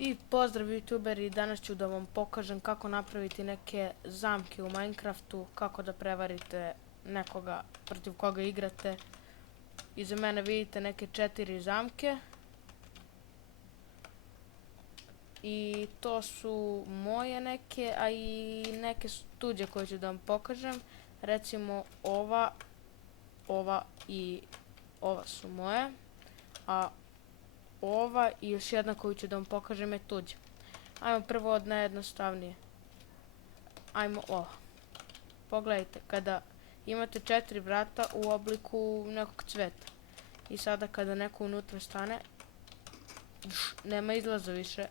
I pozdrav youtuberi, danas ću da vam pokažem kako napraviti neke zamke u Minecraftu, kako da prevarite nekoga protiv koga igrate. Iza mene vidite neke 4 zamke. I to su moje neke, a i neke tuđe koje ću da vam pokažem. Recimo ova i ova su moje, a ova i još jedna koju ću da vam pokažem je tuđa. Ajmo prvo od najjednostavnije. Ajmo ovo. Pogledajte, kada imate 4 vrata u obliku nekog cveta i sada kada neko unutra stane, nema izlaza više.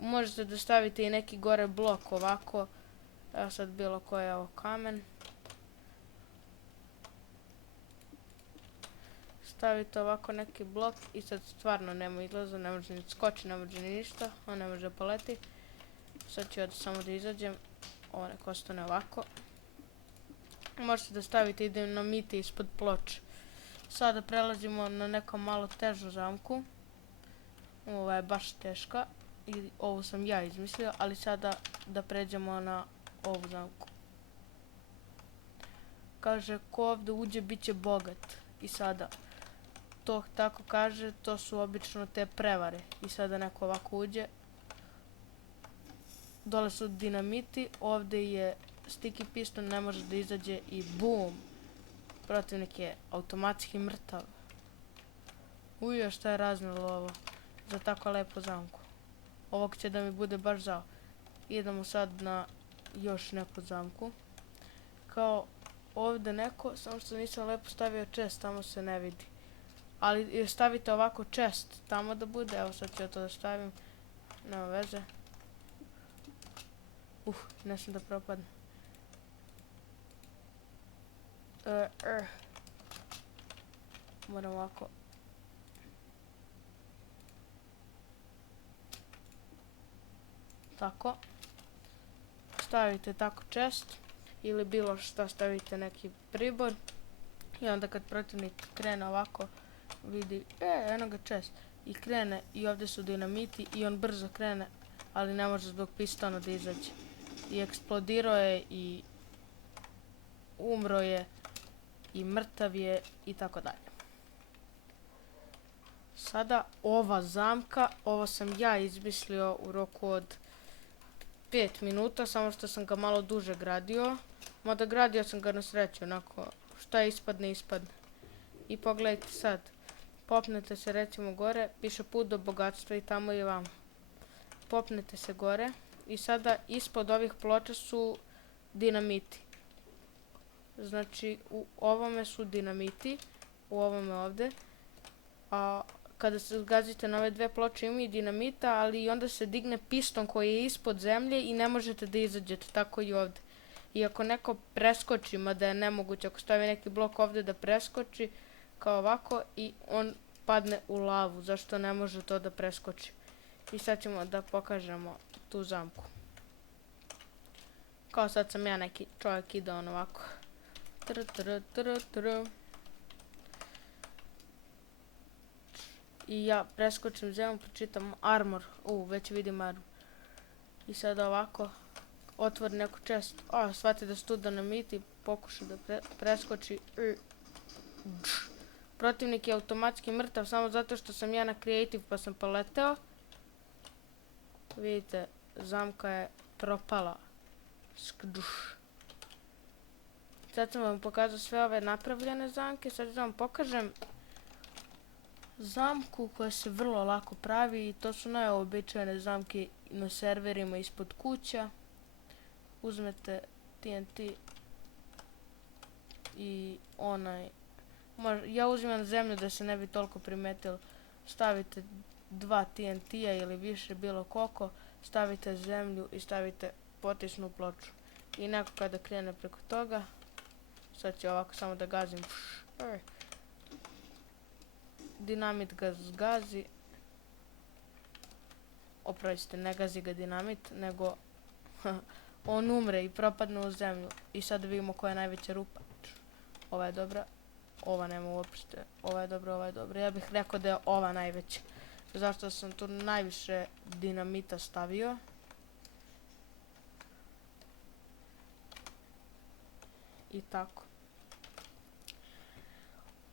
Možete da stavite i neki gore blok ovako. Evo sad bilo koji je ovo kamen. Stavite ovako neki blok i sad stvarno nema izlaza, ne može ni skoči, ne može ni ništa, on ne može poleti. Sad ću samo da izađem, ovo nek ostane ovako. Možete da stavite i dinamite ispod ploče. Sada prelazimo na neku malo težu zamku. Ova je baš teška i ovu sam ja izmislio, ali sada da pređemo na ovu zamku. Kaže, ko ovdje uđe bit će bogat. I sada to tako kaže, to su obično te prevare. I sada neko ovako uđe. Dole su dinamiti, ovdje je sticky piston, ne može da izađe i BOOM! Protivnik je automatski mrtav. Ujo, šta je raznalo ovo za tako lepu zamku. Ovog će da mi bude baš žao. Idemo sad na još neku zamku. Kao ovdje neko, samo što nisam lepo stavio chest, tamo se ne vidi. Ali stavite ovako chest tamo da bude, evo sad ću ja to da stavim, nema veze. Ne sam da propadne. Moram ovako. Tako. Stavite tako chest ili bilo šta, stavite neki pribor. I onda kad protivnik krene ovako, vidi, eno ga chest. I krene i ovdje su dinamiti i on brzo krene, ali ne može zbog pistona da izađe. I eksplodirao je i umro je i mrtav je i tako dalje. Sada ova zamka, ovo sam ja izmislio u roku od 5 minuta, samo što sam ga malo duže gradio. Mada gradio sam ga na sreću, onako, šta ispadne, ispadne. I pogledajte sad, popnete se recimo gore, piše put do bogatstva i tamo je vam. Popnete se gore i sada ispod ovih ploča su dinamiti. Znači u ovome su dinamiti, u ovome ovdje. A kada se zgazite na ove dve ploče ima i dinamita, ali onda se digne piston koji je ispod zemlje i ne možete da izađete, tako i ovdje. I ako neko preskoči, mada je nemoguće, ako stavi neki blok ovdje da preskoči, kao ovako, i on padne u lavu, zašto ne može to da preskoči. I sad ćemo da pokažemo tu zamku. Kao sad sam ja neki čovjek, ide on ovako. I ja preskočim zemlju, pročitam armor. Već vidim armor. I sada ovako otvori neku chest. Shvati da su tu dinamiti, pokuša da preskoči. Protivnik je automatski mrtav samo zato što sam ja na creative pa sam poleteo. Vidite, zamka je propala. Sad sam vam pokazao sve ove napravljene zamke, sad ću vam pokažem zamku koja se vrlo lako pravi i to su najobičajene zamke na serverima ispod kuća. Uzmete TNT i ja uzimam zemlju da se ne bi toliko primetilo. Stavite 2 TNT-a ili više, bilo koliko, stavite zemlju i stavite potisnu ploču. I neko kada krene preko toga, sad ću ovako samo da gazim. Dinamit ga zgazi. Oprostite, ne gazi ga dinamit, nego on umre i propadne u zemlju. I sad vidimo koja je najveća rupa. Ova je dobra, ova nema uopšte, ova je dobra, ova je dobra. Ja bih rekao da je ova najveća. zašto sam tu najviše dinamita stavio. I tako.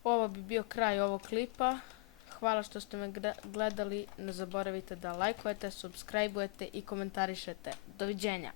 Ovo bi bio kraj ovog klipa. Hvala što ste me gledali. Ne zaboravite da lajkujete, subscribeujete i komentarišete. Doviđenja!